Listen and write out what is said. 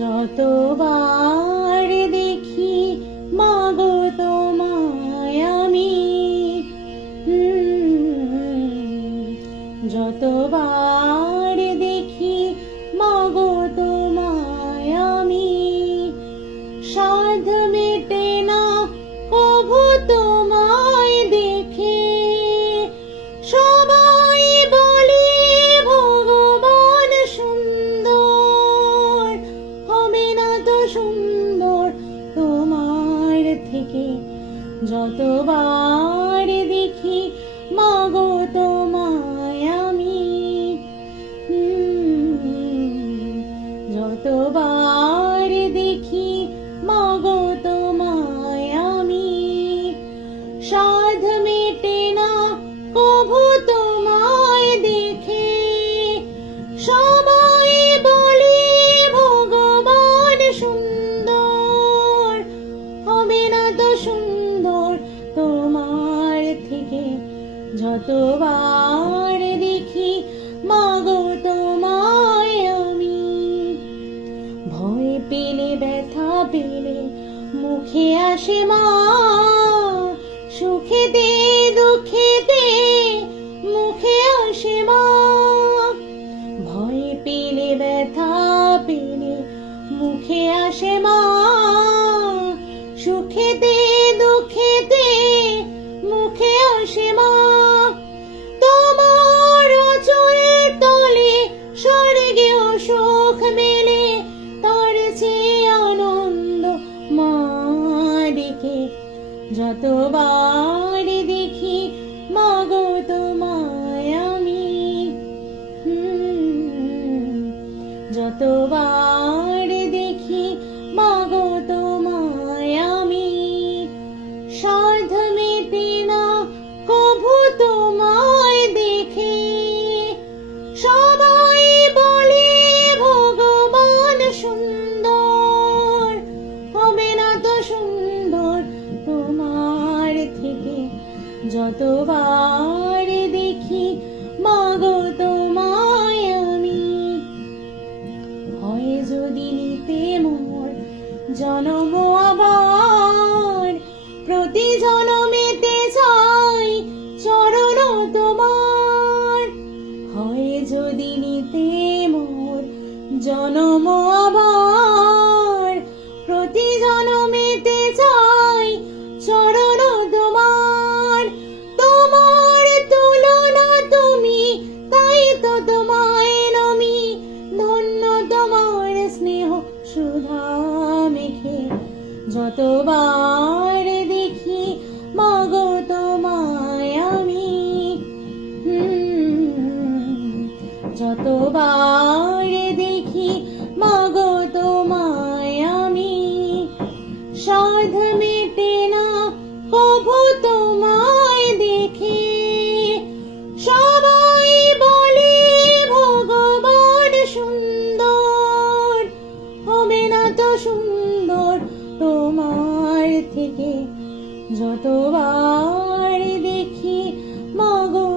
যতবার দেখি মাগো তোমায় আমি, যতবার দেখি মাগো তোমায় আমি, সাধ মেটে না কভু তোমায় দেখে। সবাই বলে ভগবান সুন্দর, হবে না তো সুন্দর তোমার থেকে। যতবার দেখি মাগো তোমায় আমি, যতবার দেখি মাগো তোমায় আমি, সাধ মেটে না কভু তোমায় দেখে। সবাই বলে ভগবান সুন্দর, হবে না তো সুন্দর তোমার থেকে। যতবার দেখি মাগো তোমায় আমি, ভয় পেলে ব্যথা পেলে মুখে আসে মা, সুখেতে দুঃখেতে মুখে আসে মা। ভয় পেলে ব্যথা পেলে মুখে আসে মা, সুখেতে দুঃখেতে মুখে আসে মা। তোমার আঁচলের তলে স্বর্গেও সুখ মেলে, তার চেয়ে আনন্দ মা দেখে। যতবার দেখি মাগো তোমায় আমি, যতবার দেখি মাগো তোমায় আমি, সাধ মেটে না কভু তোমায় দেখে। সবাই বলে ভগবান সুন্দর, হবে না তো সুন্দর তোমার থেকে। যতবার দেখি মাগো তোমায় আমি, হয় যদি নিতে মোর জনম আবার, প্রতি জনমেতে চাই চরণ তোমার। হয় যদি নিতে মোর জনম আবার, প্রতি জনমেতে চাই চরণ তোমার। তোমার তুলনা তুমি, তাই তো তোমায় নমি, ধন্য তোমার স্নেহ সুধা মেখে। যতবার দেখি মাগো তোমায় আমি, যতবার দেখি মাগো তোমায় আমি, সাধ মেটে না কভু তোমায় দেখে। সবাই বলে ভগবান সুন্দর, হবে না তো সুন্দর তোমার থেকে। যতবার দেখি মাগো